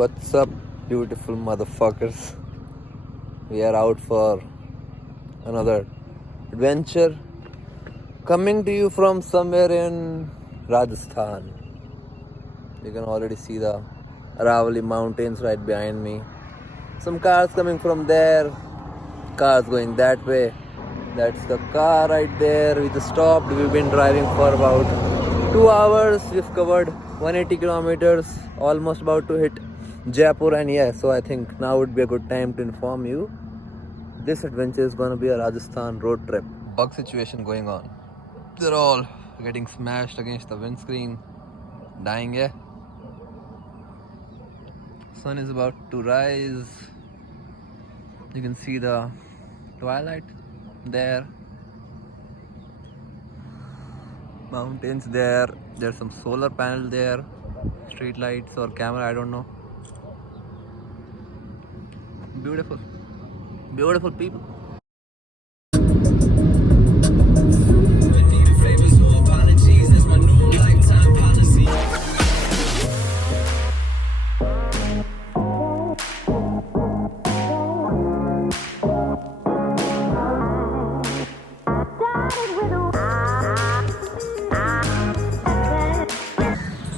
What's up, beautiful motherfuckers? We are out for another adventure. Coming to you from somewhere in Rajasthan. You can already see the Aravali mountains right behind me. Some cars coming from there, cars going that way. That's the car right there. We just stopped. We've been driving for about 2 hours. We've covered 180 kilometers, almost about to hit Jaipur, and yeah, so I think now would be a good time to inform you. This adventure is gonna be a Rajasthan road trip. Bug situation going on. They're all getting smashed against the windscreen, dying. Yeah. Sun is about to rise. You can see the twilight there. Mountains there. There's some solar panel there. Street lights or camera, I don't know. Beautiful. Beautiful people.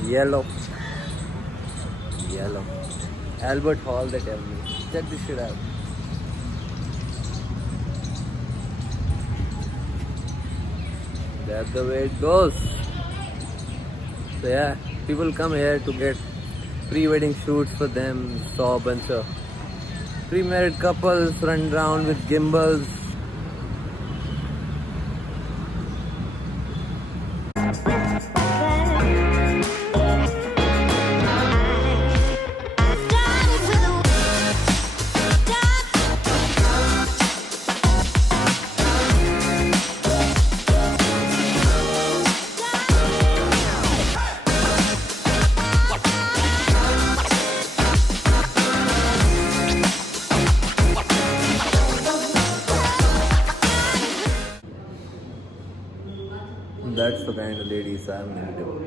Yellow. Albert Hall, they tell me. Check this shit out. That's the way it goes. So yeah, people come here to get pre-wedding shoots for them. Saw a bunch of pre-married couples run around with gimbals. That's the kind of ladies I'm into.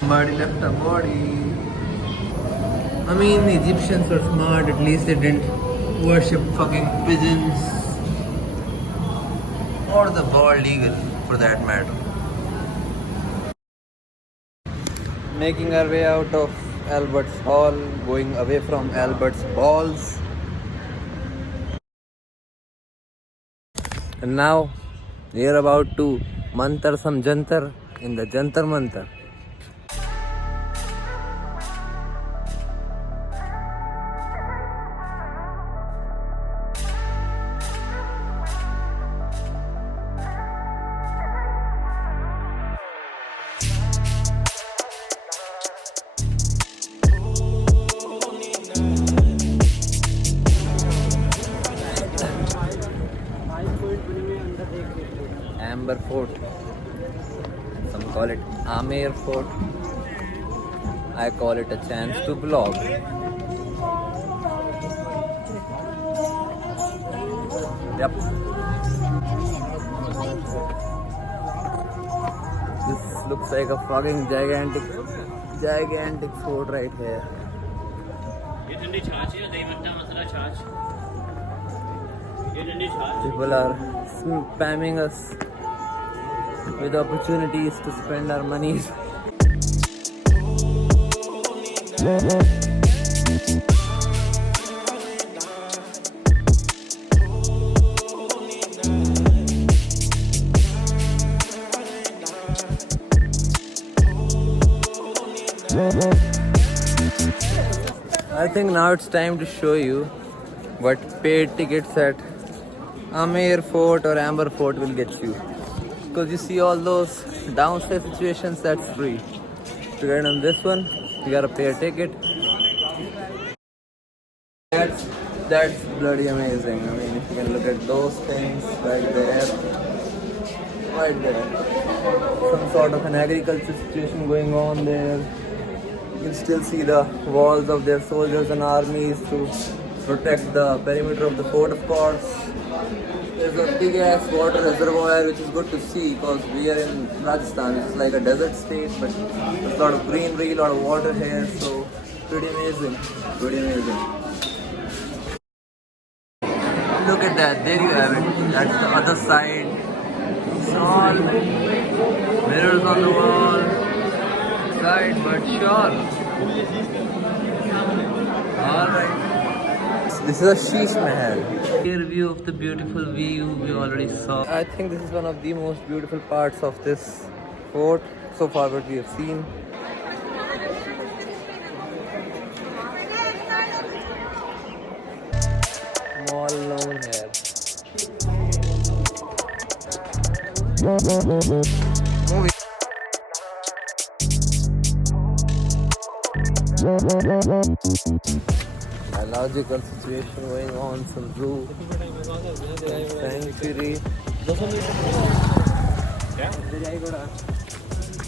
Somebody left a body. I mean, the Egyptians were smart, at least they didn't worship fucking pigeons or the bald eagle for that matter. Making our way out of Albert's Hall, going away from Albert's balls. And now we are about to mantar some jantar in the Jantar Mantar. Amber Fort. Some call it Amer Fort. I call it a chance to vlog. Yep. This looks like a fucking gigantic fort right here. People are spamming us with opportunities to spend our monies. I think now it's time to show you what paid tickets at Amer Fort or Amber Fort will get you. Because you see all those downstairs situations, that's free. To get on this one, you gotta pay a ticket. That's bloody amazing. I mean, if you can look at those things right there. some sort of an agriculture situation going on there. You can still see the walls of their soldiers and armies to protect the perimeter of the fort, of course. There's a big ass water reservoir which is good to see because we are in Rajasthan, which is like a desert state, but there's a lot of greenery, a lot of water here, so pretty amazing, pretty amazing. Look at that, there you have it. That's the other side. It's all mirrors on the wall, side, but sure. Alright. This is a Sheesh Mahal. Clear view of the beautiful view we already saw. I think this is one of the most beautiful parts of this fort so far what we have seen. Mall known here. Movie. A logical situation going on, some zoo, sanctuary.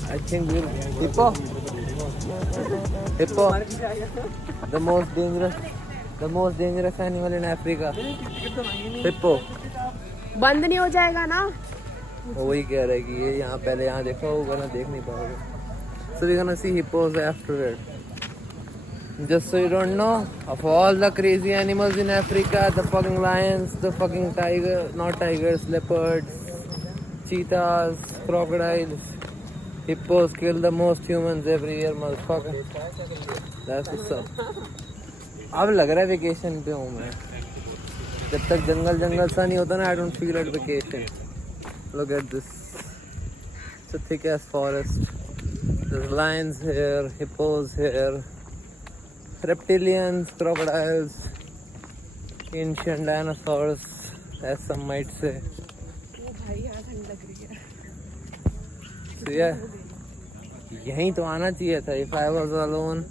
I think we'll hippo. The most dangerous animal in Africa. Hippo. बंद नहीं हो जाएगा ना? वही कह रहे कि ये यहाँ पहले यहाँ देखा होगा ना, देख नहीं पाओगे. So we're gonna see hippos after it. Just so you don't know, of all the crazy animals in Africa, the fucking lions, the fucking not tigers, leopards, cheetahs, crocodiles, hippos kill the most humans every year, motherfucker. That's what's up. अब लग रहा है vacation पे हूँ मैं. जब तक जंगल सा नहीं होता ना, I don't feel at vacation. Look at this. It's a thick ass forest. There's lions here, hippos here. Reptilians, crocodiles, ancient dinosaurs, as some might say. So yeah, यहीं तो आना चाहिए था. If I was alone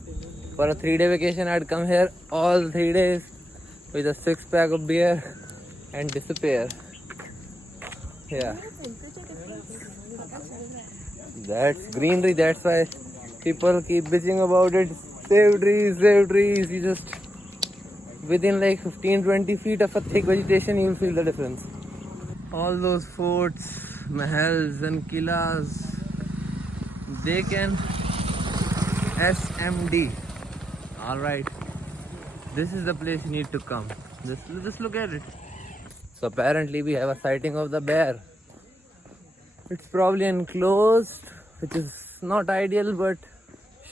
for a 3-day vacation, I'd come here all 3 days with a 6-pack of beer and disappear. Yeah. That's greenery, that's why people keep bitching about it. Save trees, save trees. You just, within like 15-20 feet of a thick vegetation, you'll feel the difference. All those forts, mahals and killas, they can SMD. Alright, this is the place you need to come. Just look at it. So apparently we have a sighting of the bear. It's probably enclosed, which is not ideal, but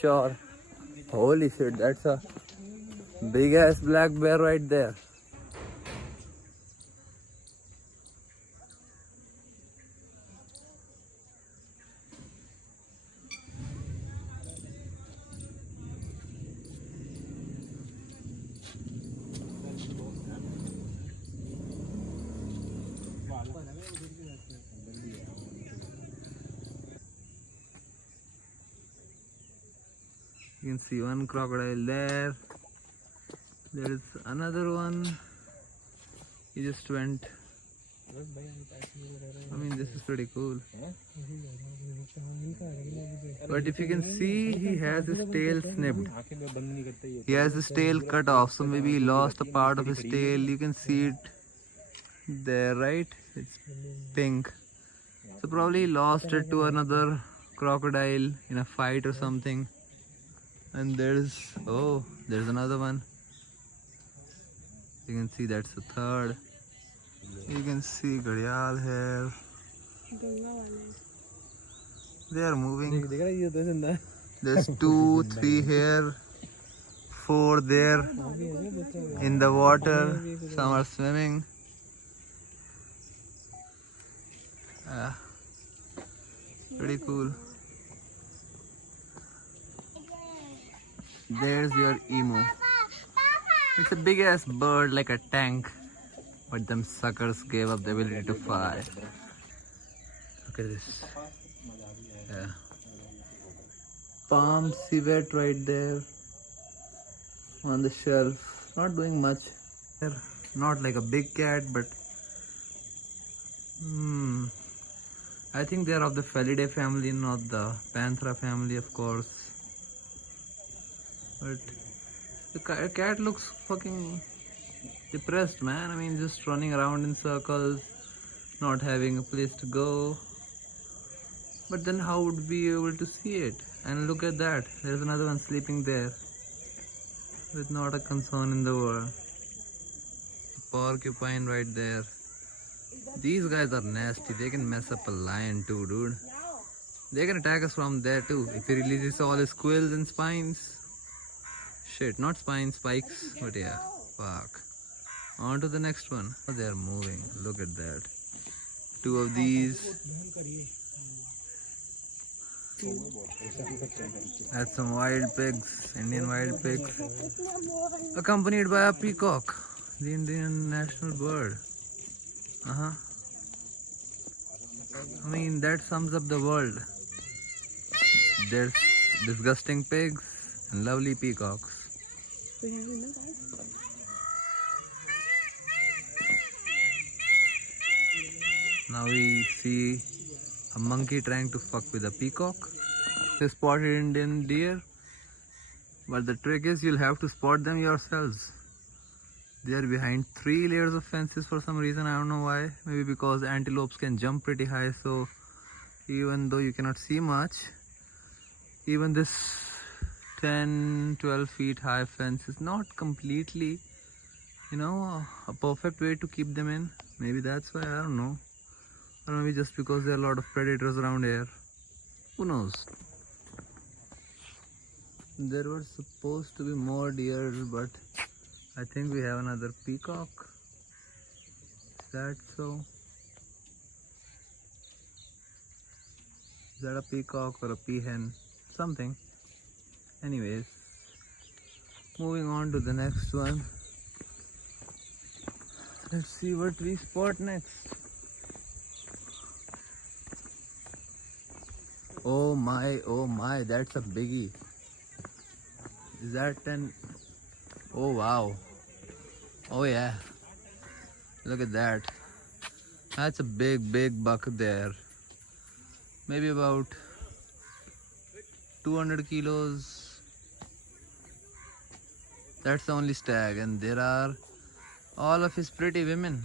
sure. Holy shit, that's a big ass black bear right there. You can see one crocodile there. There is another one. He just went. I mean, this is pretty cool. But if you can see, he has his tail snipped. He has his tail cut off, so maybe he lost a part of his tail. You can see it there, right? It's pink. So probably he lost it to another crocodile in a fight or something. And there's another one. You can see that's the third. You can see Ghadial here. They are moving. There's 2, 3 here, 4 there in the water. Some are swimming. Pretty cool. There's your emu. It's a big ass bird like a tank, but them suckers gave up the ability to fly. Look at this. Yeah. Palm civet right there on the shelf. Not doing much. Not like a big cat, but I think they are of the Felidae family, not the Panthera family, of course. But the cat looks fucking depressed, man. I mean, just running around in circles, not having a place to go. But then how would we be able to see it? And look at that, there's another one sleeping there with not a concern in the world. Porcupine right there. These guys are nasty. They can mess up a lion too, dude. They can attack us from there too if he releases all his quills and spines. Shit, not spines, spikes, but yeah, fuck. On to the next one. Oh, they're moving. Look at that. Two of these. That's some wild pigs, Indian wild pigs, accompanied by a peacock, the Indian national bird. I mean, that sums up the world. There's disgusting pigs and lovely peacocks. Now we see a monkey trying to fuck with a peacock. They spotted Indian deer, but the trick is you'll have to spot them yourselves. They are behind 3 layers of fences for some reason. I don't know why. Maybe because antelopes can jump pretty high, so even though you cannot see much, even this 10-12 feet high fence is not completely, a perfect way to keep them in. Maybe that's why, I don't know. Or maybe just because there are a lot of predators around here. Who knows? There were supposed to be more deer, but I think we have another peacock. Is that so? Is that a peacock or a peahen? Something. Anyways, moving on to the next one. Let's see what we spot next. Oh my, that's a biggie. Is that an... Oh wow. Oh yeah. Look at that. That's a big buck there. Maybe about 200 kilos. That's the only stag, and there are all of his pretty women.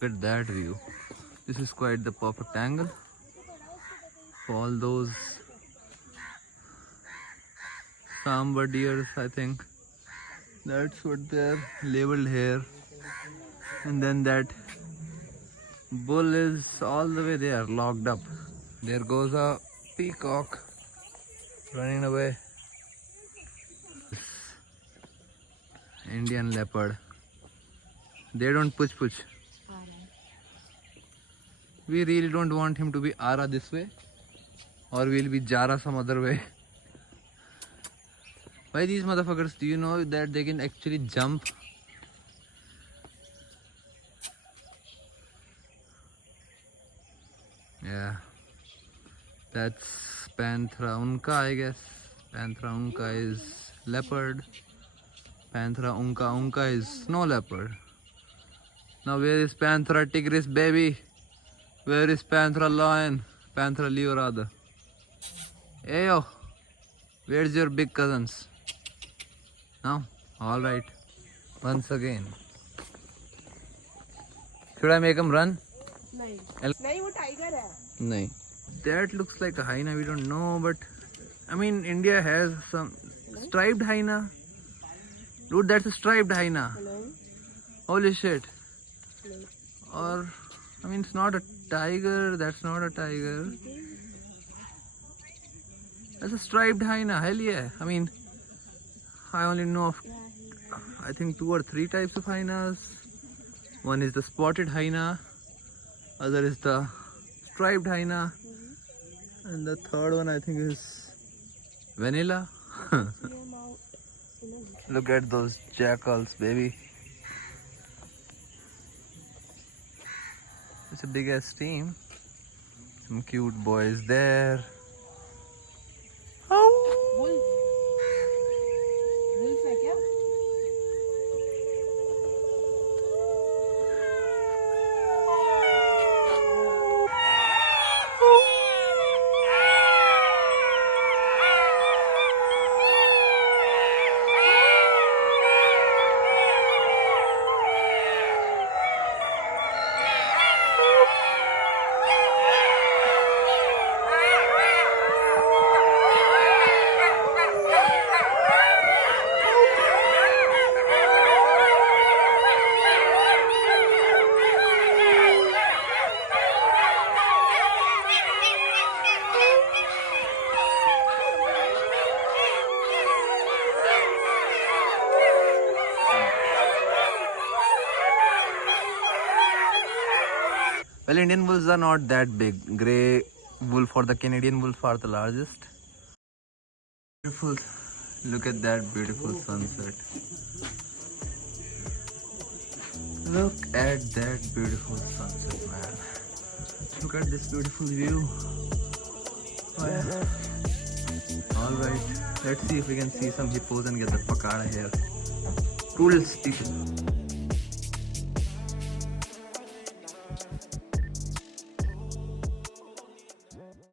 Look at that view. This is quite the perfect angle for all those sambar deers, I think. That's what they're labeled here. And then that bull is all the way there, locked up. There goes a peacock running away. Indian leopard. They don't push. We really don't want him to be Ara this way, or we'll be Jara some other way. Why these motherfuckers, do you know that they can actually jump? Yeah, that's Panthera unca, I guess. Panthera unca is leopard. Panthera unca is snow leopard. Now where is Panthera tigris, baby? Where is Panthera lion? Panthera leo rather. Ayo, where's your big cousins? Now, alright. Once again. Should I make him run? नहीं वो tiger है. No. That looks like a hyena, we don't know, but I mean, India has some striped hyena. Dude, that's a striped hyena. Holy shit. Or, I mean, it's not a tiger, that's not a tiger. That's a striped hyena, hell yeah. I mean, I only know of, I think 2 or 3 types of hyenas. One is the spotted hyena, other is the striped hyena, and the third one I think is vanilla. Look at those jackals, baby. It's a big ass team. Some cute boys there. wolf है क्या? Well, Indian wolves are not that big. Grey wolf or the Canadian wolf are the largest. Beautiful. Look at that beautiful sunset. Look at that beautiful sunset, man. Look at this beautiful view. Oh, yeah. Alright, let's see if we can see some hippos and get the fuck out of here. Toodles, people.